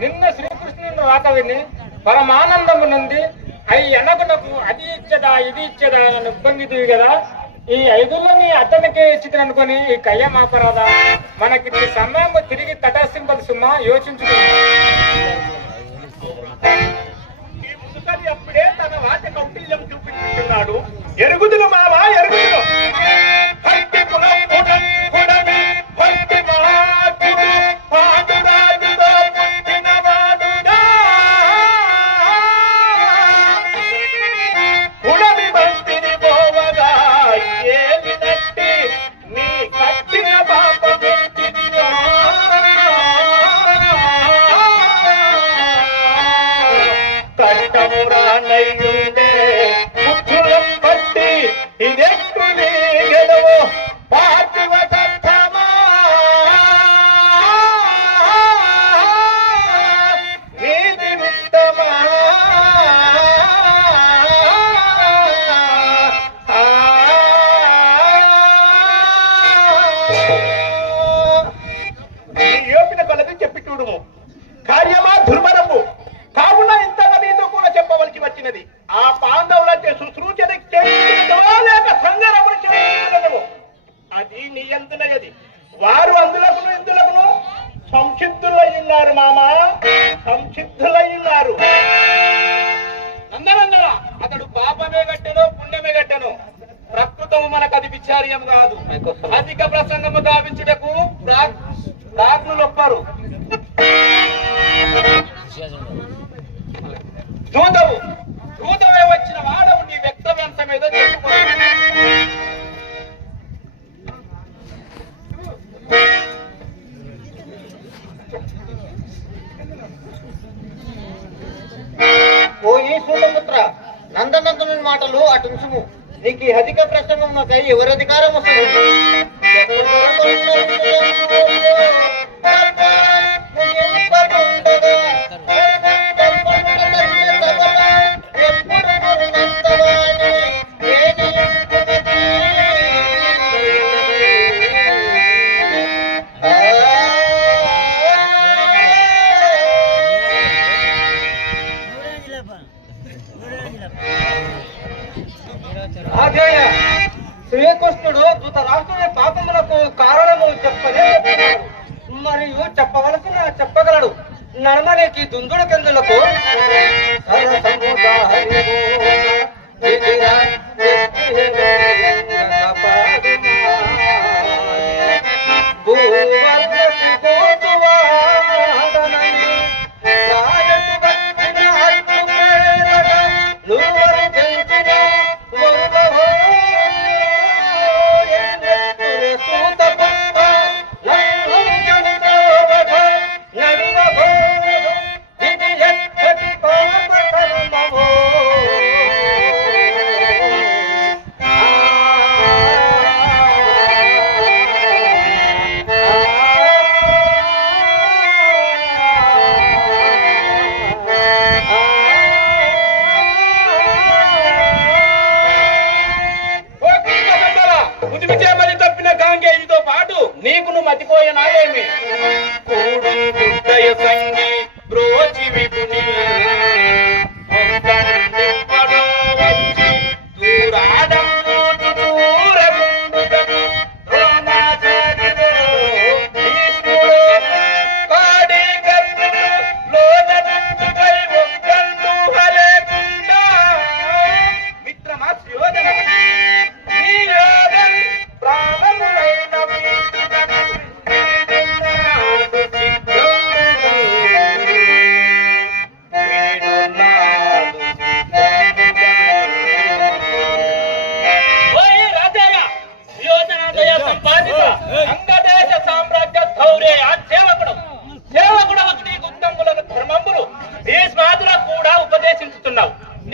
నిన్న శ్రీకృష్ణుని రాక విని పరమానందము నుండి అవి ఎనకునకు అది ఇచ్చదా ఇది ఇచ్చదా అని ఇబ్బంది కదా. ఈ 5ని అతనికి ఇచ్చింది అనుకుని ఈ కయ్యం ఆపరాదా? మనకి సమయం తిరిగి తటస్థింపదు సుమా, యోచించుకున్నాడు. అప్పుడే తన వాటి కౌటిల్యం చూపించుకున్నాడు. ఎరుగుదులు మావా ఎరుగుదులు, కార్యమా దుర్మరము కావున ఇంతగా నీతో కూడా చెప్పవలసి వచ్చినది. ఆ పాండవులంటే శుశ్రూషణ లేక సంగరములు చేయగలము. అది నీ ఎందునది. వారు అందులకును ఇందులకును సంసిద్ధులయ్యున్నారు మామా, సంసిద్ధులయ్యున్నారు. అందరందరా అతడు పాపమే గట్టెను పుణ్యమే గట్టెను. ప్రకృతము మనకు అది విచార్యం కాదు. అధిక ప్రసంగము గావించుటకు ప్రాజ్ఞులొప్పరు. దూతవే వచ్చిన వాడవు నీ వ్యక్తవ్యంశం ఏదో చెప్పుకో. ఓ ఈ సూతపుత్ర, నందనందనుని మాటలు అటుంచుము. నీకు అధిక ప్రసంగం నాకై ఎవరి అధికారం వస్తుంది? శ్రీకృష్ణుడు ధృతరాష్ట్రుని పాపములకు కారణము చెప్పనే మరియు చెప్పవలసిన చెప్పగలడు. నడమనేకి దుందుడు కిందులకు నీకును మతిపోయినా ఏమి సంగి బ్రోచి విపుని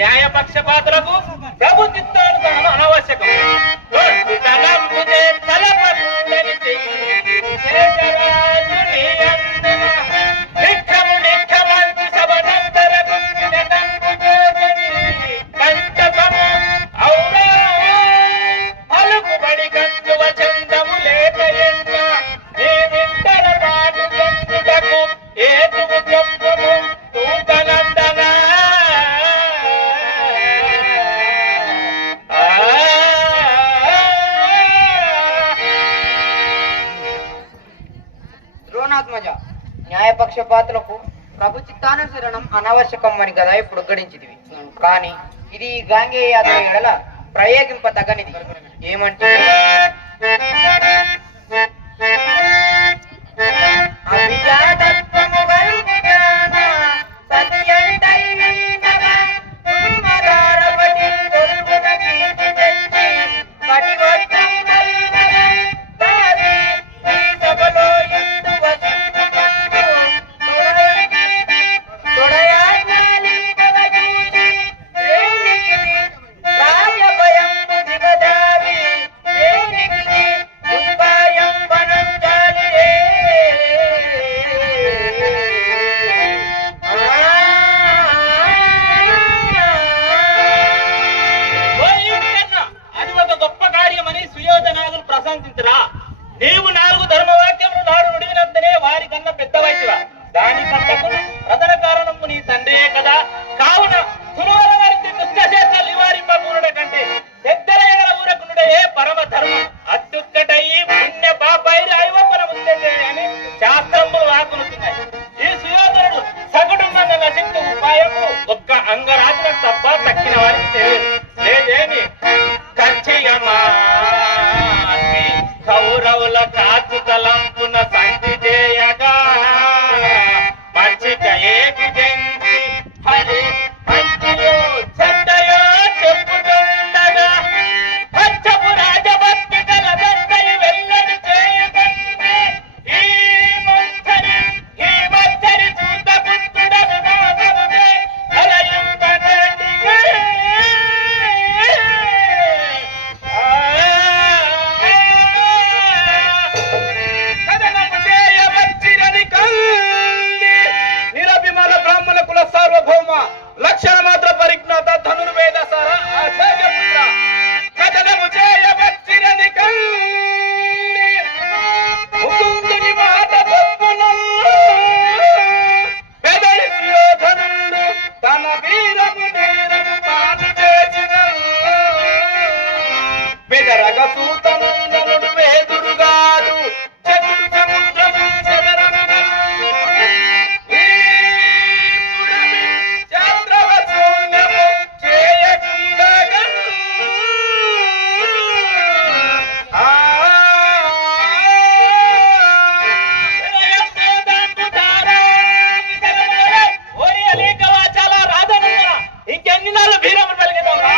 న్యాయపక్షపాతులకు ప్రభు చిత్తానుసారం అనవశ్యకం. ఏ పక్షపాతులకు ప్రభు చిత్తానుసరణం అనావశ్యకం అని కదా ఇప్పుడు ఉగ్గడించింది. కానీ ఇది గాంగేయాత్ర ఎడల ప్రయోగింప తగనిది. ఏమంటే నీవు 4 ధర్మవాక్యములు నాడు నుడివినంతనే వారి కన్నా పెద్ద వయసువా. దాని కంటకు ప్రధాన కారణము నీ తండ్రే కదా. కావున గురువర వారి దుష్టశేషాలు నివారింపూరుడ కంటే పెద్దలైన ఊరకునుడే పరమ ధర్మం. అత్యుక్కటయి పుణ్య పాపైరి ఐవపన ఉందే అని శాస్త్రములు వాకులుతున్నాయి. ఈ సుయోధనుడు సగుడున్న నశించు ఉపాయము ఒక్క అంగరాజున తప్ప తక్కిన వారికి తెలియదు. లేదేమి ఖచ్చియమా కౌరవుల కాచు తలంపున సంధి చేయగా మచ్చిక ఏకి జంచి హరి మంచియో చెడ్డయో చెప్పుతుండగా పచ్చపు రాజభక్తి గల దత్తయి వెళ్ళని చేయకండి ఈ మచ్చరి చూత పుత్రుడను నాగమునే కలయింపనటిగా సార్వభౌమ లక్షణ మాత్ర పరిజ్ఞాత ధనుర్వేద సార ఆచార్యపుత్ర కథనము చేయవచ్చిరని కండి మాట పొప్పును పెదడి సుయోధనుడు తన వీరము నేరము పాలు చేసిన బెదరగ సూతనందనుడు వేదురుగాడు చతుర్ సముద్రము చెదరను ఇంకెన్ని నాళ్ళు భీరములు పలికిద్దాంరా.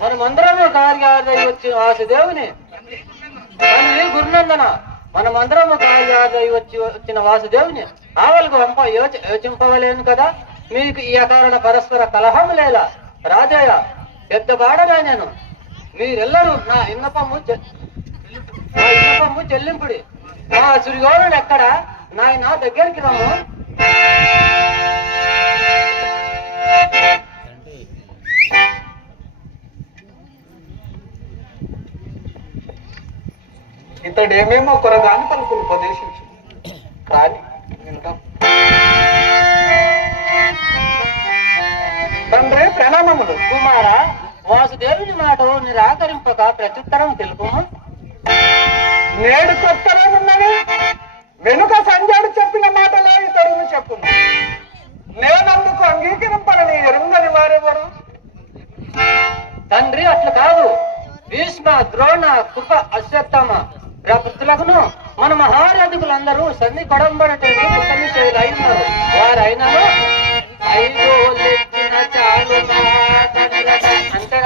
మనమందరము కార్యాదై వచ్చిన వాసుదేవుని తండ్రి గురునందన మనమందరము కార్యాదై వచ్చిన వాసుదేవుని ఆవలకు వంప యోచింపవలేను కదా. మీకు ఈ అకారణ పరస్పర కలహం లేదా రాజయ్య పెద్దవాడగా నేను మీరెల్లరూ నా ఇన్నపము చెల్లింపుడి. నా సురిగోరుడు ఎక్కడ నా దగ్గరికి రమ్ము. ఇతడేమేమో కొరగాని పలుకులు ఉపదేశించు కానీ వింటాం. తండ్రి ప్రణామములు. కుమార వాసుదేవుని మాట నిరాకరింపక ప్రత్యుత్తరం తెలుపుము. నేడు కొత్తలేమున్నది. వెనుక సంజయుడు చెప్పిన మాటలే ఇతరులు చెప్పును. నేనందుకు అంగీకరింపని ఎరుంగని వారెవరు? తండ్రి అట్లు కాదు. భీష్మ, ద్రోణ, కృప, అశ్వత్థామ ప్రవృత్తులకును మన మహారథికులందరూ సంధి కొడంబడటం కృతనిశ్చయులు అయినారు. వారైనను 5